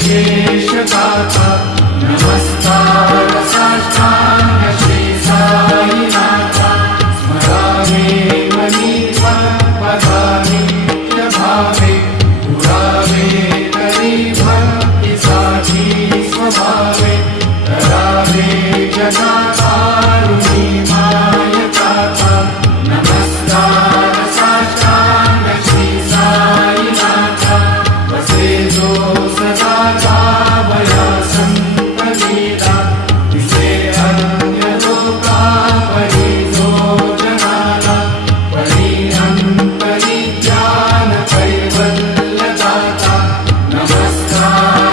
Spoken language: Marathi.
विशेष गाथा नमस्कार साष्टांग श्री साईनाथा स्मरावे मनी पदानि भावे पुरावे करी भक्तीसाठी स्वभावे करावे जगाकारुणी माय गाथा नमस्कार साष्टांग श्री साईनाथा वसे जो सदा जावया संत लीला तिचे अन्य लोकापरी जो जनाला परी अंतरी ज्ञान कैवल्य दाता नमस्कार